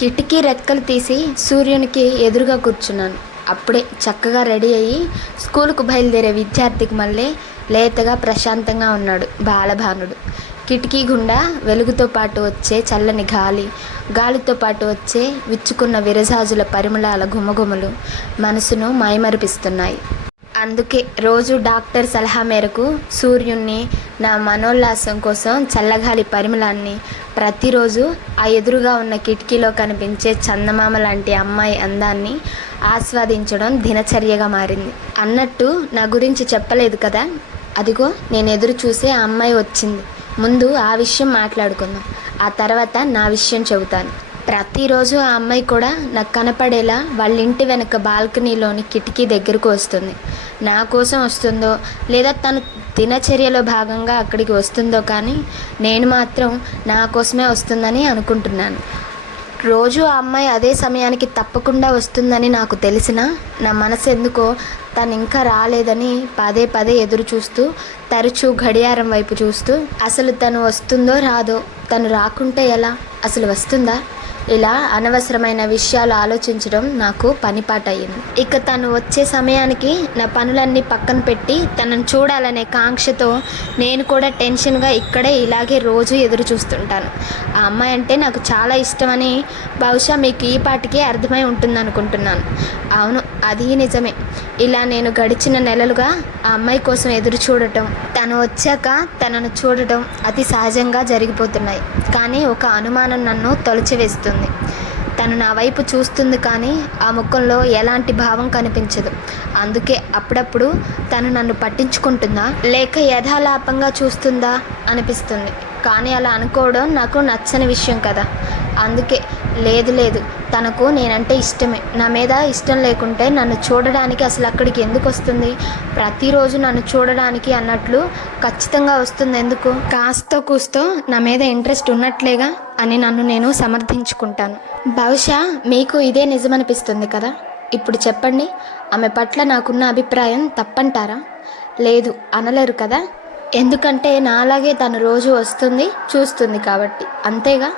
కిటికీ రెక్కలు తీసి సూర్యునికి ఎదురుగా కూర్చున్నాను. అప్పుడే చక్కగా రెడీ అయ్యి స్కూలుకు బయలుదేరే విద్యార్థికి మళ్ళీ లేతగా ప్రశాంతంగా ఉన్నాడు బాలభానుడు. కిటికీ గుండా వెలుగుతో పాటు వచ్చే చల్లని గాలితో పాటు వచ్చే విచ్చుకున్న విరజాజుల పరిమళాల గుమగుమలు మనసును మైమరిపిస్తున్నాయి. అందుకే రోజు డాక్టర్ సలహా మేరకు సూర్యుణ్ణి, నా మనోల్లాసం కోసం చల్లగాలి పరిమళాన్ని, ప్రతిరోజు ఆ ఎదురుగా ఉన్న కిటికీలో కనిపించే చందమామ లాంటి అమ్మాయి అందాన్ని ఆస్వాదించడం దినచర్యగా మారింది. అన్నట్టు నా గురించి చెప్పలేదు కదా, అదిగో నేను ఎదురు చూసే ఆ అమ్మాయి వచ్చింది. ముందు ఆ విషయం మాట్లాడుకుందాం, ఆ తర్వాత నా విషయం చెబుతాను. ప్రతిరోజు ఆ అమ్మాయి కూడా నాకు కనపడేలా వాళ్ళ ఇంటి వెనక బాల్కనీలోని కిటికీ దగ్గరకు వస్తుంది. నా కోసం వస్తుందో లేదా తను దినచర్యలో భాగంగా అక్కడికి వస్తుందో కానీ నేను మాత్రం నా కోసమే వస్తుందని అనుకుంటున్నాను. రోజు ఆ అమ్మాయి అదే సమయానికి తప్పకుండా వస్తుందని నాకు తెలిసినా నా మనసు ఎందుకో తను ఇంకా రాలేదని పదే పదే ఎదురు చూస్తూ, తరచూ గడియారం వైపు చూస్తూ, అసలు తను వస్తుందో రాదో, తను రాకుంటే ఎలా, అసలు వస్తుందా, ఇలా అనవసరమైన విషయాలు ఆలోచించడం నాకు పనిపాట అయ్యింది. ఇక తను వచ్చే సమయానికి నా పనులన్నీ పక్కన పెట్టి తనను చూడాలనే కాంక్షతో నేను కూడా టెన్షన్గా ఇక్కడే ఇలాగే రోజు ఎదురు చూస్తుంటాను. ఆ అమ్మాయి అంటే నాకు చాలా ఇష్టమని బహుశా మీకు ఈ పాటికే అర్థమై ఉంటుంది అనుకుంటున్నాను. అవును, అది నిజమే. ఇలా నేను గడిచిన నెలలుగా ఆ అమ్మాయి కోసం ఎదురు చూడటం, తను వచ్చాక తనను చూడటం అతి సహజంగా జరిగిపోతున్నాయి. కానీ ఒక అనుమానం నన్ను తొలచివేస్తుంది. తను నా వైపు చూస్తుంది కానీ ఆ ముఖంలో ఎలాంటి భావం కనిపించదు. అందుకే అప్పుడప్పుడు తను నన్ను పట్టించుకుంటుందా లేక యథాలాపంగా చూస్తుందా అనిపిస్తుంది. కానీ అలా అనుకోవడం నాకు నచ్చని విషయం కదా. అందుకే లేదు తనకు నేనంటే ఇష్టమే. నా మీద ఇష్టం లేకుంటే నన్ను చూడడానికి అసలు అక్కడికి ఎందుకు వస్తుంది? ప్రతిరోజు నన్ను చూడడానికి అన్నట్లు ఖచ్చితంగా వస్తుంది ఎందుకు? కాస్తో కూస్తో నా మీద ఇంట్రెస్ట్ ఉన్నట్లేగా అని నన్ను నేను సమర్థించుకుంటాను. బహుశా మీకు ఇదే నిజమనిపిస్తుంది కదా. ఇప్పుడు చెప్పండి, ఆమె పట్ల నాకున్న అభిప్రాయం తప్పంటారా? లేదు అనలేరు కదా. ఎందుకంటే నాలాగే తను రోజు వస్తుంది చూస్తుంది కాబట్టి. అంతేగా?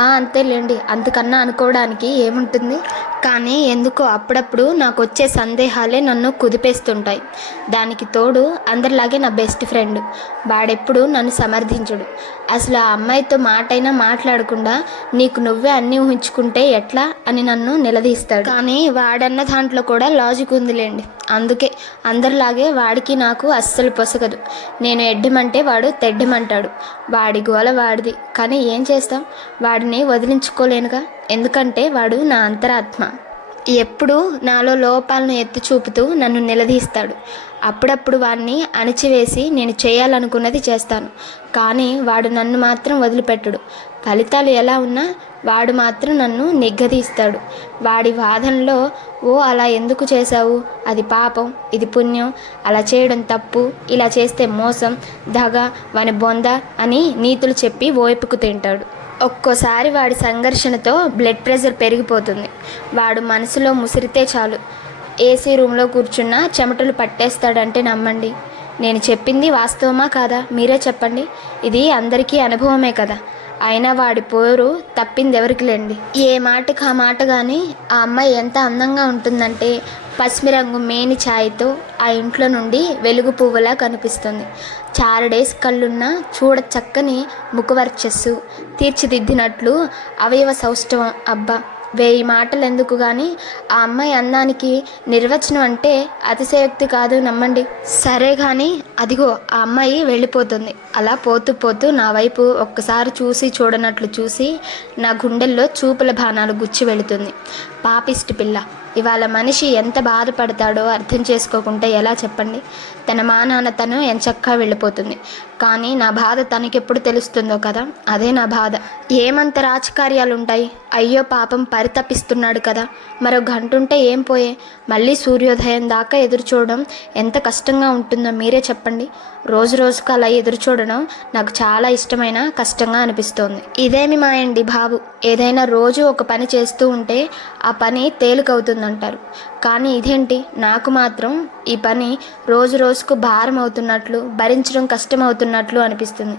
అంతేలేండి, అంతకన్నా అనుకోవడానికి ఏముంటుంది. కానీ ఎందుకో అప్పుడప్పుడు నాకు వచ్చే సందేహాలే నన్ను కుదిపేస్తుంటాయి. దానికి తోడు అందరిలాగే నా బెస్ట్ ఫ్రెండ్ వాడెప్పుడు నన్ను సమర్థించడు. అసలు ఆ అమ్మాయితో మాటైనా మాట్లాడకుండా నీకు నువ్వే అన్నీ ఊహించుకుంటే ఎట్లా అని నన్ను నిలదీస్తాడు. కానీ వాడన్న దాంట్లో కూడా లాజిక్ ఉందిలేండి. అందుకే అందరిలాగే వాడికి నాకు అస్సలు పొసగదు. నేను ఎడ్డమంటే వాడు తెడ్డమంటాడు. వాడి గోల వాడిది. కానీ ఏం చేస్తాం, వాడిని వదిలించుకోలేనుగా. ఎందుకంటే వాడు నా అంతరాత్మ. ఎప్పుడూ నాలో లోపాలను ఎత్తి చూపుతూ నన్ను నిలదీస్తాడు. అప్పుడప్పుడు వాడిని అణిచివేసి నేను చేయాలనుకున్నది చేస్తాను. కానీ వాడు నన్ను మాత్రం వదిలిపెట్టడు. ఫలితాలు ఎలా ఉన్నా వాడు మాత్రం నన్ను నిగ్గదీస్తాడు. వాడి వాదనలో అలా ఎందుకు చేశావు, అది పాపం, ఇది పుణ్యం, అలా చేయడం తప్పు, ఇలా చేస్తే మోసం, దగ, వాని బొంద అని నీతులు చెప్పి ఓపిక తింటాడు. ఒక్కోసారి వాడి సంఘర్షణతో బ్లడ్ ప్రెషర్ పెరిగిపోతుంది. వాడు మనసులో ముసిరితే చాలు ఏసీ రూమ్లో కూర్చున్నా చెమటలు పట్టేస్తాడంటే నమ్మండి. నేను చెప్పింది వాస్తవమా కాదా మీరే చెప్పండి. ఇది అందరికీ అనుభవమే కదా. అయినా వాడి పోరు తప్పింది ఎవరికి లేండి. ఏ మాటకు ఆ మాట. కానీ ఆ అమ్మాయి ఎంత అందంగా ఉంటుందంటే పసిమి రంగు మేని ఛాయతో ఆ ఇంట్లో నుండి వెలుగు పువ్వులా కనిపిస్తుంది. చారడేస్ కళ్ళున్న చూడ చక్కని ముఖవర్చస్సు, తీర్చిదిద్దినట్లు అవయవ సౌష్ఠవం. అబ్బా, 1000 మాటలు ఎందుకు కానీ ఆ అమ్మాయి అందానికి నిర్వచనం అంటే అతిశయోక్తి కాదు నమ్మండి. సరే కానీ అదిగో ఆ అమ్మాయి వెళ్ళిపోతుంది. అలా పోతూ పోతూ నా వైపు ఒక్కసారి చూసి చూడనట్లు చూసి నా గుండెల్లో చూపుల బాణాలు గుచ్చి వెళుతుంది. పాపిష్టి పిల్ల. ఇవాళ మనిషి ఎంత బాధపడతాడో అర్థం చేసుకోకుంటే ఎలా చెప్పండి. తన మానాన తను ఎంచక్కా వెళ్ళిపోతుంది. కానీ నా బాధ తనకెప్పుడు తెలుస్తుందో కదా, అదే నా బాధ. ఏమంత రాజకార్యాలు ఉంటాయి. అయ్యో పాపం పరితపిస్తున్నాడు కదా, మరో గంట ఉంటే ఏం పోయే. మళ్ళీ సూర్యోదయం దాకా ఎదురు చూడడం ఎంత కష్టంగా ఉంటుందో మీరే చెప్పండి. రోజు రోజుకు అలా ఎదురు చూడడం నాకు చాలా ఇష్టమైన కష్టంగా అనిపిస్తోంది. ఇదేమి మాయండి బాబు, ఏదైనా రోజు ఒక పని చేస్తూ ఉంటే ఆ పని తేలికవుతుంది ఉంటుందంటారు. కానీ ఇదేంటి, నాకు మాత్రం ఈ పని రోజు రోజుకు భారం అవుతున్నట్లు, భరించడం కష్టమవుతున్నట్లు అనిపిస్తుంది.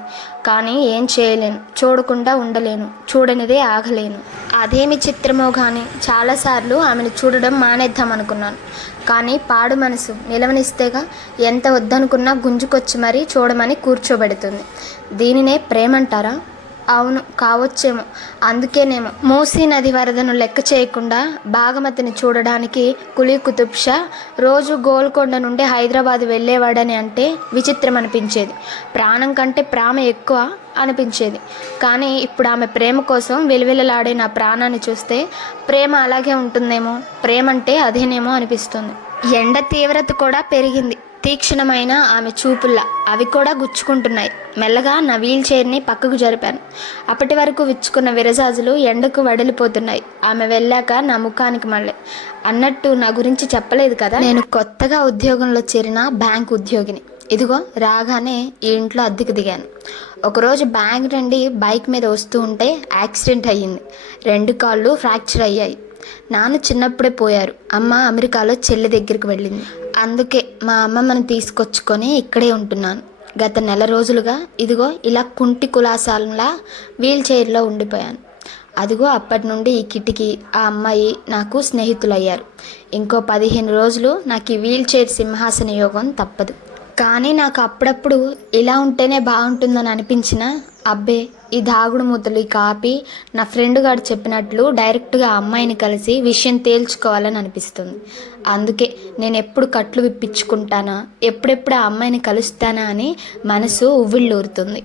కానీ ఏం చేయలేను, చూడకుండా ఉండలేను, చూడనిదే ఆగలేను. అదేమి చిత్రమో కానీ చాలాసార్లు ఆమెను చూడడం మానేద్దాం అనుకున్నాను. కానీ పాడు మనసు నిలవనిస్తేగా ఎంత వద్దనుకున్నా గుంజుకొచ్చి మరీ చూడమని కూర్చోబెడుతుంది. దీనినే ప్రేమంటారా? అవును, కావచ్చేమో. అందుకేనేమో మూసీ నది వరదను లెక్క చేయకుండా బాగమతిని చూడడానికి కులీ కుతుబ్ షా రోజు గోల్కొండ నుండి హైదరాబాద్ వెళ్ళేవాడని అంటే విచిత్రం అనిపించేది. ప్రాణం కంటే ప్రేమ ఎక్కువ అనిపించేది. కానీ ఇప్పుడు ఆమె ప్రేమ కోసం వెలువెలలాడే నా ప్రాణాన్ని చూస్తే ప్రేమ అలాగే ఉంటుందేమో, ప్రేమంటే అదేనేమో అనిపిస్తుంది. ఎండ తీవ్రత కూడా పెరిగింది. తీక్షణమైన ఆమె చూపుల్లా అవి కూడా గుచ్చుకుంటున్నాయి. మెల్లగా నా వీల్ చైర్ని పక్కకు జరిపాను. అప్పటి వరకు విచ్చుకున్న విరజాజులు ఎండకు వడిలిపోతున్నాయి. ఆమె వెళ్ళాక నా ముఖానికి మళ్ళీ, అన్నట్టు నా గురించి చెప్పలేదు కదా, నేను కొత్తగా ఉద్యోగంలో చేరిన బ్యాంక్ ఉద్యోగిని. ఇదిగో రాగానే ఈ ఇంట్లో అద్దెకు దిగాను. ఒకరోజు బ్యాంక్ నుండి బైక్ మీద వస్తూ ఉంటే యాక్సిడెంట్ అయ్యింది. 2 కాళ్ళు ఫ్రాక్చర్ అయ్యాయి. నాన్న చిన్నప్పుడే పోయారు. అమ్మ అమెరికాలో చెల్లి దగ్గరికి వెళ్ళింది. అందుకే మా అమ్మమ్మను తీసుకొచ్చుకొని ఇక్కడే ఉంటున్నాను. గత నెల రోజులుగా ఇదిగో ఇలా కుంటి కులాసాలంలా వీల్ చైర్లో ఉండిపోయాను. అదిగో అప్పటి నుండి ఈ కిటికీ, ఆ అమ్మాయి నాకు స్నేహితులయ్యారు. ఇంకో 15 రోజులు నాకు ఈ వీల్ చైర్ సింహాసన యోగం తప్పదు. కానీ నాకు అప్పుడప్పుడు ఇలా ఉంటేనే బాగుంటుందని అనిపించిన అబ్బే, ఈ దాగుడు మూతలు ఈ కాపీ నా ఫ్రెండ్ గారు చెప్పినట్లు డైరెక్ట్గా ఆ అమ్మాయిని కలిసి విషయం తేల్చుకోవాలని అనిపిస్తుంది. అందుకే నేను ఎప్పుడు కట్లు విప్పించుకుంటానా, ఎప్పుడెప్పుడు ఆ అమ్మాయిని కలుస్తానా అని మనసు ఉవ్విళ్ళూరుతుంది.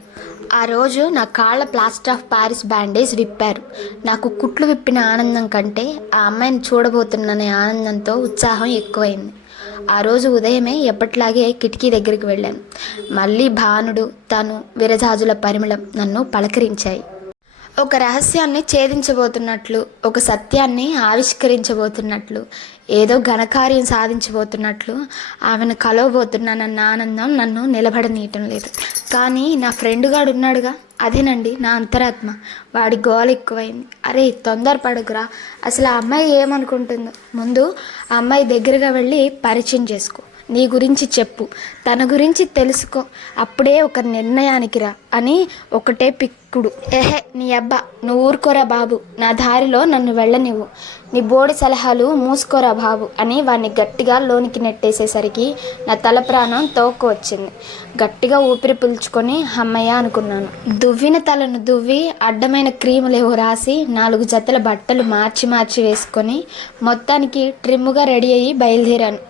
ఆ రోజు నా కాళ్ళ ప్లాస్టర్ ఆఫ్ ప్యారిస్ బ్యాండేజ్ విప్పారు. నాకు కుట్లు విప్పిన ఆనందం కంటే ఆ అమ్మాయిని చూడబోతున్ననే ఆనందంతో ఉత్సాహం ఎక్కువైంది. ఆ రోజు ఉదయమే ఎప్పట్లాగే కిటికీ దగ్గరికి వెళ్ళాను. మళ్ళీ భానుడు, తను, విరజాజుల పరిమళం నన్ను పలకరించాయి. ఒక రహస్యాన్ని ఛేదించబోతున్నట్లు, ఒక సత్యాన్ని ఆవిష్కరించబోతున్నట్లు, ఏదో ఘనకార్యం సాధించబోతున్నట్లు ఆమెను కలవబోతున్నానన్న ఆనందం నన్ను నిలబడనీయటం లేదు. కానీ నా ఫ్రెండ్ గాడు ఉన్నాడుగా, అదేనండి నా అంతరాత్మ. వాడి గోల ఎక్కువైంది. అరే తొందరపడకురా, అసలు ఆ అమ్మాయి ఏమనుకుంటుందో, ముందు ఆ అమ్మాయి దగ్గరగా వెళ్ళి పరిచయం చేసుకో, నీ గురించి చెప్పు, తన గురించి తెలుసుకో, అప్పుడే ఒక నిర్ణయానికి రా అని ఒకటే పిక్కుడు. ఏహే నీ అబ్బా, నువ్వు ఊరుకోరా బాబు, నా దారిలో నన్ను వెళ్ళనివ్వు, నీ బోడి సలహాలు మూసుకోరా బాబు అని వాడిని గట్టిగా లోనికి నెట్టేసేసరికి నా తల ప్రాణం తోక్కు వచ్చింది. గట్టిగా ఊపిరి పీల్చుకొని అమ్మయ్య అనుకున్నాను. దువ్విన తలను దువ్వి అడ్డమైన క్రీములేవో రాసి 4 జతల బట్టలు మార్చి వేసుకొని మొత్తానికి ట్రిమ్ముగా రెడీ అయ్యి బయలుదేరాను.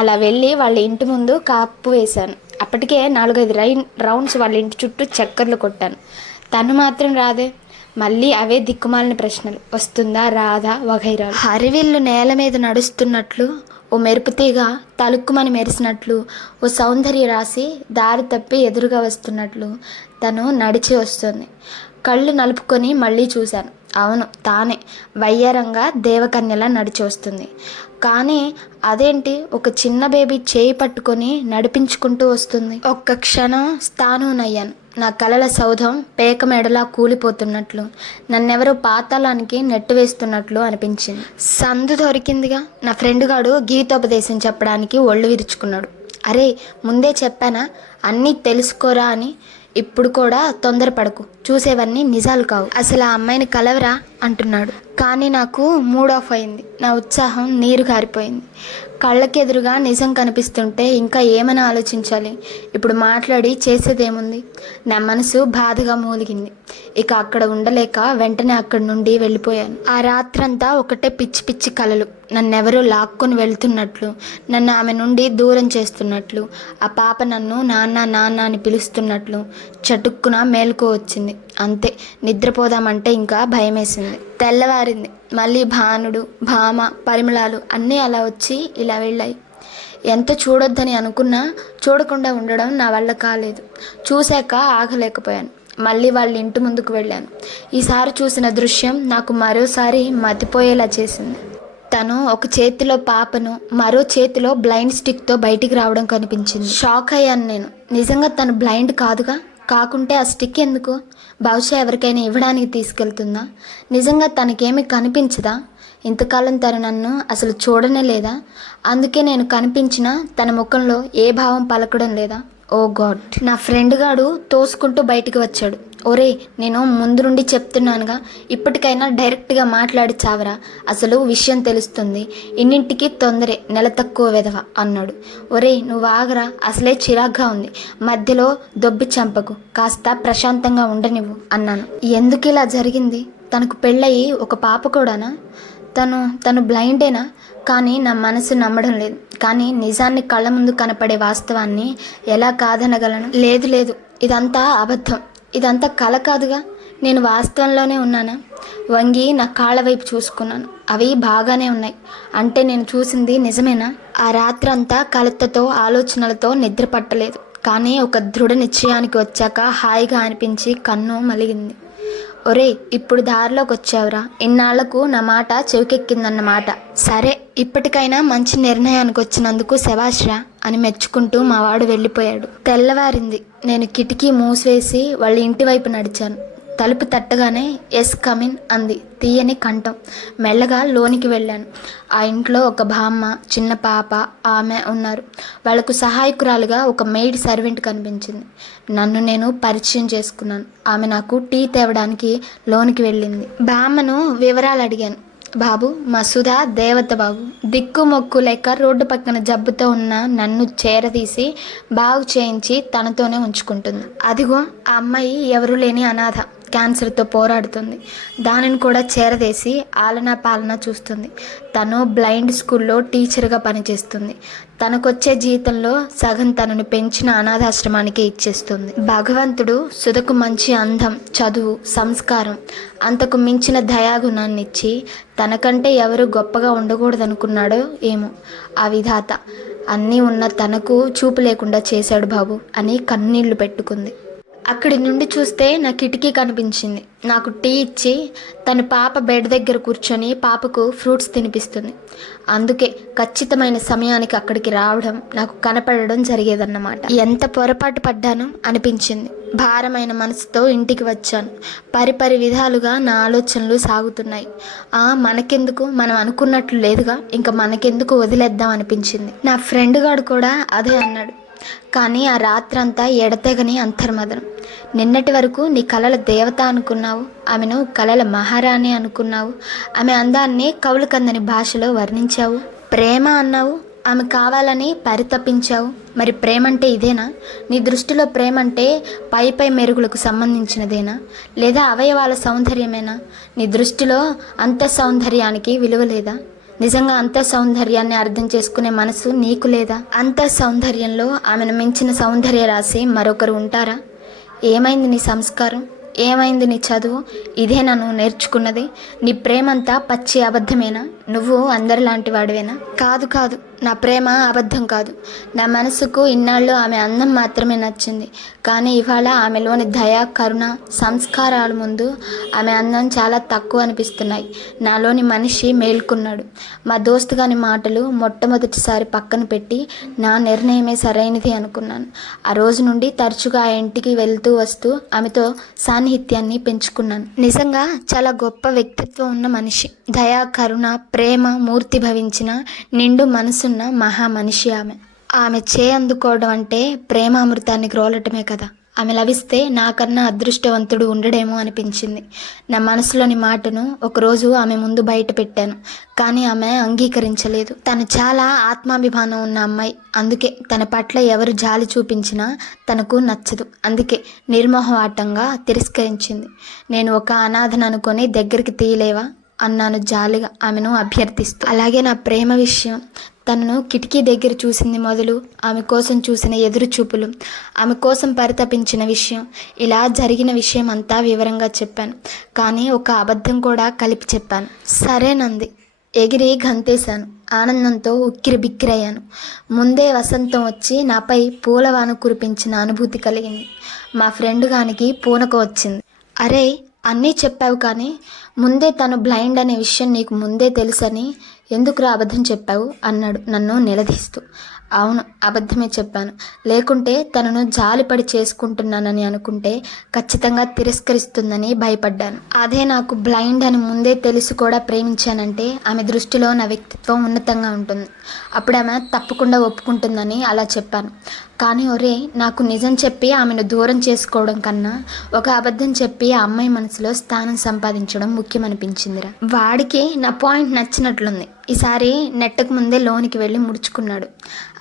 అలా వెళ్ళి వాళ్ళ ఇంటి ముందు కాపు వేశాను. అప్పటికే 4-5 రౌండ్స్ వాళ్ళ ఇంటి చుట్టూ చక్కర్లు కొట్టాను. తను మాత్రం రాదే. మళ్ళీ అవే దిక్కుమాలిన ప్రశ్నలు, వస్తుందా రాదా వగైరా. హరివిల్లు నేల మీద నడుస్తున్నట్లు, ఓ మెరుపుతీగ తలుక్కుమని మెరిసినట్లు, ఓ సౌందర్య రాసి దారి తప్పి ఎదురుగా వస్తున్నట్లు తను నడిచి వస్తుంది. కళ్ళు నలుపుకొని మళ్ళీ చూశాను. అవును, తానే వయ్యారంగా దేవకన్యలా నడిచి వస్తుంది. కానీ అదేంటి, ఒక చిన్న బేబీ చేయి పట్టుకొని నడిపించుకుంటూ వస్తుంది. ఒక్క క్షణం స్థానునయ్యాను. నా కలల సౌధం పేక మెడలా కూలిపోతున్నట్లు, నన్నెవరో పాతాళానికి నెట్టివేస్తున్నట్లు అనిపించింది. సందు దొరికిందిగా. నా ఫ్రెండ్ గాడు గీతోపదేశం చెప్పడానికి ఒళ్ళు విరుచుకున్నాడు. అరే ముందే చెప్పానా అన్నీ తెలుసుకోరా అని. ఇప్పుడు కూడా తొందరపడకు, చూసేవన్నీ నిజాలు కావు, అసలు ఆ అమ్మాయిని కలవరా అంటున్నాడు. కానీ నాకు మూడ్ ఆఫ్ అయింది. నా ఉత్సాహం నీరు కారిపోయింది. కళ్ళకెదురుగా నిజం కనిపిస్తుంటే ఇంకా ఏమని ఆలోచించాలి? ఇప్పుడు మాట్లాడి చేసేదేముంది? నా మనసు బాధగా మూలిగింది. ఇక అక్కడ ఉండలేక వెంటనే అక్కడి నుండి వెళ్ళిపోయాను. ఆ రాత్రంతా ఒకటే పిచ్చి పిచ్చి కలలు. నన్నెవరో లాక్కొని వెళ్తున్నట్లు, నన్ను ఆమె నుండి దూరం చేస్తున్నట్లు, ఆ పాప నన్ను నాన్న నాన్న అని పిలుస్తున్నట్లు. చటుక్కున మేలుకో వచ్చింది. అంతే, నిద్రపోదామంటే ఇంకా భయమేసింది. తెల్లవారింది. మళ్ళీ భానుడు, భామ, పరిమళాలు అన్నీ అలా వచ్చి ఇలా వెళ్ళాయి. ఎంత చూడొద్దని అనుకున్నా చూడకుండా ఉండడం నా వల్ల కాలేదు. చూశాక ఆగలేకపోయాను. మళ్ళీ వాళ్ళ ఇంటి ముందుకు వెళ్ళాను. ఈసారి చూసిన దృశ్యం నాకు మరోసారి మతిపోయేలా చేసింది. తను ఒక చేతిలో పాపను, మరో చేతిలో బ్లైండ్ స్టిక్తో బయటికి రావడం కనిపించింది. షాక్ అయ్యాను నేను. నిజంగా తను బ్లైండ్ కాదుగా. కాకుంటే ఆ స్టిక్ ఎందుకు? బహుశా ఎవరికైనా ఇవ్వడానికి తీసుకెళ్తుందా? నిజంగా తనకేమీ కనిపించదా? ఇంతకాలం తను నన్ను అసలు చూడనే లేదా? అందుకే నేను కనిపించినా తన ముఖంలో ఏ భావం పలకడం లేదా? ఓ గాడ్! నా ఫ్రెండ్ గాడు తోసుకుంటూ బయటికి వచ్చాడు. ఒరే, నేను ముందు నుండి చెప్తున్నానుగా, ఇప్పటికైనా డైరెక్ట్గా మాట్లాడి చావరా, అసలు విషయం తెలుస్తుంది. ఇన్నింటికి తొందరే, నెల తక్కువ వెధవ అన్నాడు. ఒరే నువ్వు ఆగరా, అసలే చిరాగ్గా ఉంది, మధ్యలో దొబ్బి చంపకు, కాస్త ప్రశాంతంగా ఉండనివ్వు అన్నాను. ఎందుకు ఇలా జరిగింది? తనకు పెళ్ళయి ఒక పాప కూడానా? తను బ్లైండేనా? కానీ నా మనసు నమ్మడం లేదు. కానీ నిజాన్ని కళ్ళ ముందు కనపడే వాస్తవాన్ని ఎలా కాదనగలను? లేదు, ఇదంతా అబద్ధం, ఇదంతా కల కాదుగా, నేను వాస్తవంలోనే ఉన్నానా? వంగి నా కాళ్ళ వైపు చూసుకున్నాను, అవి బాగానే ఉన్నాయి. అంటే నేను చూసింది నిజమేనా? ఆ రాత్రంతా కలతతో ఆలోచనలతో నిద్ర పట్టలేదు. కానీ ఒక దృఢ నిశ్చయానికి వచ్చాక హాయిగా అనిపించి కన్ను మలిగింది. ఒరే, ఇప్పుడు దారిలోకి వచ్చావురా, ఇన్నాళ్లకు నా మాట చెవికెక్కిందన్నమాట. సరే, ఇప్పటికైనా మంచి నిర్ణయానికి వచ్చినందుకు శభాష్రా అని మెచ్చుకుంటూ మావాడు వెళ్ళిపోయాడు. తెల్లవారింది. నేను కిటికీ మూసివేసి వాళ్ళ ఇంటి వైపు నడిచాను. తలుపు తట్టగానే ఎస్ కమిన్ అంది తీయని కంఠం. మెల్లగా లోనికి వెళ్ళాను. ఆ ఇంట్లో ఒక బామ్మ, చిన్న పాప, ఆమె ఉన్నారు. వాళ్లకు సహాయకురాలుగా ఒక మెయిడ్ సర్వెంట్ కనిపించింది. నన్ను నేను పరిచయం చేసుకున్నాను. ఆమె నాకు టీ తేవడానికి లోనికి వెళ్ళింది. బామ్మను వివరాలు అడిగాను. బాబు, మా సుధా దేవత బాబు. దిక్కు మొక్కు లేక రోడ్డు పక్కన జబ్బుతో ఉన్న నన్ను చేరదీసి బాగు చేయించి తనతోనే ఉంచుకుంటుంది. అదిగో ఆ అమ్మాయి ఎవరూ లేని అనాథ, క్యాన్సర్తో పోరాడుతుంది. దానిని కూడా చేరదేసి ఆలనా పాలన చూస్తుంది. తను బ్లైండ్ స్కూల్లో టీచర్గా పనిచేస్తుంది. తనకొచ్చే జీతంలో సగం తనను పెంచిన అనాథాశ్రమానికి ఇచ్చేస్తుంది. భగవంతుడు సుధకు మంచి అందం, చదువు, సంస్కారం, అంతకు మించిన దయాగుణాన్ని ఇచ్చి తనకంటే ఎవరు గొప్పగా ఉండకూడదనుకున్నాడో ఏమో ఆ విధాత. అన్నీ ఉన్న తనకు చూపు లేకుండా చేశాడు బాబు అని కన్నీళ్లు పెట్టుకుంది. అక్కడి నుండి చూస్తే నా కిటికీ కనిపించింది. నాకు టీ ఇచ్చి తన పాప బెడ్ దగ్గర కూర్చొని పాపకు ఫ్రూట్స్ తినిపిస్తుంది. అందుకే ఖచ్చితమైన సమయానికి అక్కడికి రావడం, నాకు కనపడడం జరిగేదన్నమాట. ఎంత పొరపాటు పడ్డాను అనిపించింది. భారమైన మనసుతో ఇంటికి వచ్చాను. పరిపరి విధాలుగా నా ఆలోచనలు సాగుతున్నాయి. మనకెందుకు, మనం అనుకున్నట్లు లేదుగా, ఇంకా మనకెందుకు వదిలేద్దాం అనిపించింది. నా ఫ్రెండ్ గాడు కూడా అదే అన్నాడు. కానీ ఆ రాత్రంతా ఎడతెగని అంతర్మదనం. నిన్నటి వరకు నీ కలల దేవత అనుకున్నావు, ఆమెను కలల మహారాణి అనుకున్నావు, ఆమె అందాన్ని కవులకందని భాషలో వర్ణించావు. ప్రేమ అన్నావు, ఆమె కావాలని పరితపించావు. మరి ప్రేమంటే ఇదేనా? నీ దృష్టిలో ప్రేమంటే పై మెరుగులకు సంబంధించినదేనా, లేదా అవయవాల సౌందర్యమేనా? నీ దృష్టిలో అంత సౌందర్యానికి విలువ లేదా? నిజంగా అంత సౌందర్యాన్ని అర్థం చేసుకునే మనసు నీకు లేదా? అంత సౌందర్యంలో ఆమెను మించిన సౌందర్య రాసి మరొకరు ఉంటారా? ఏమైంది నీ సంస్కారం? ఏమైంది నీ చదువు? ఇదేనా నువ్వు నేర్చుకున్నది? నీ ప్రేమంతా పచ్చి అబద్ధమేనా? నువ్వు అందరిలాంటి వాడివేనా? కాదు, నా ప్రేమ అబద్ధం కాదు. నా మనసుకు ఇన్నాళ్ళు ఆమె అందం మాత్రమే నచ్చింది. కానీ ఇవాళ ఆమెలోని దయ, కరుణ, సంస్కారాల ముందు ఆమె అందం చాలా తక్కువ అనిపిస్తున్నాయి. నాలోని మనిషి మేల్కొన్నాడు. మా దోస్తు గాని మాటలు మొట్టమొదటిసారి పక్కన పెట్టి నా నిర్ణయమే సరైనది అనుకున్నాను. ఆ రోజు నుండి తరచుగా ఆ ఇంటికి వెళ్తూ వస్తూ ఆమెతో సాన్నిహిత్యాన్ని పెంచుకున్నాను. నిజంగా చాలా గొప్ప వ్యక్తిత్వం ఉన్న మనిషి. దయ, కరుణ, ప్రేమ మూర్తి భవించిన నిండు మనసున్న మహా మనిషి ఆమె. ఆమె అందుకోవడం అంటే ప్రేమామృతాన్ని గ్రోలటమే కదా. ఆమె లభిస్తే నాకన్నా అదృష్టవంతుడు ఉండడేమో అనిపించింది. నా మనసులోని మాటను ఒకరోజు ఆమె ముందు బయట పెట్టాను. కానీ ఆమె అంగీకరించలేదు. తను చాలా ఆత్మాభిమానం ఉన్న అమ్మాయి. అందుకే తన పట్ల ఎవరు జాలి చూపించినా తనకు నచ్చదు. అందుకే నిర్మోహమాటంగా తిరస్కరించింది. నేను ఒక అనాథను అనుకొని దగ్గరికి తీయలేవా అన్నాను జాలిగా ఆమెను అభ్యర్థిస్తూ. అలాగే నా ప్రేమ విషయం, తనను కిటికీ దగ్గర చూసింది మొదలు, ఆమె కోసం చూసిన ఎదురు చూపులు, ఆమె కోసం పరితపించిన విషయం, ఇలా జరిగిన విషయం అంతా వివరంగా చెప్పాను. కానీ ఒక అబద్ధం కూడా కలిపి చెప్పాను. సరేనంది. ఎగిరి గంతేశాను. ఆనందంతో ఉక్కిరి బిక్కిరయ్యాను. ముందే వసంతం వచ్చి నాపై పూలవాన కురిపించిన అనుభూతి కలిగింది. మా ఫ్రెండ్ గానికి పూనక వచ్చింది. అరే, అన్నీ చెప్పావు, కానీ ముందే తను బ్లైండ్ అనే విషయం నీకు ముందే తెలుసని ఎందుకురా అబద్ధం చెప్పావు అన్నాడు నన్ను నిలదీస్తూ. అవును, అబద్ధమే చెప్పాను. లేకుంటే తనను జాలిపడి చేసుకుంటున్నానని అనుకుంటే ఖచ్చితంగా తిరస్కరిస్తుందని భయపడ్డాను. అదే నాకు బ్లైండ్ అని ముందే తెలిసి కూడా ప్రేమించానంటే ఆమె దృష్టిలో నా వ్యక్తిత్వం ఉన్నతంగా ఉంటుంది. అప్పుడు ఆమె తప్పకుండా ఒప్పుకుంటుందని అలా చెప్పాను. కానీ ఒరే, నాకు నిజం చెప్పి ఆమెను దూరం చేసుకోవడం కన్నా ఒక అబద్ధం చెప్పి ఆ అమ్మాయి మనసులో స్థానం సంపాదించడం ముఖ్యమనిపించిందిరా. వాడికి నా పాయింట్ నచ్చినట్లుంది. ఈసారి నెట్టకు ముందే లోనికి వెళ్ళి ముడుచుకున్నాడు.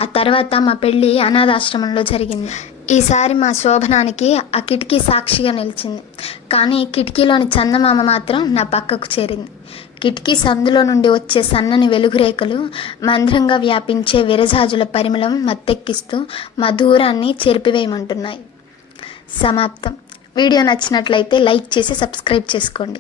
ఆ తర్వాత మా పెళ్ళి అనాథాశ్రమంలో జరిగింది. ఈసారి మా శోభనానికి ఆ కిటికీ సాక్షిగా నిలిచింది. కానీ కిటికీలోని చందమామ మాత్రం నా పక్కకు చేరింది. కిటికీ సందులో నుండి వచ్చే సన్నని వెలుగురేఖలు మంద్రంగా వ్యాపించే విరజాజుల పరిమళం మత్తెక్కిస్తూ మా దూరాన్ని చెరిపివేయమంటున్నాయి. సమాప్తం. వీడియో నచ్చినట్లయితే లైక్ చేసి సబ్స్క్రైబ్ చేసుకోండి.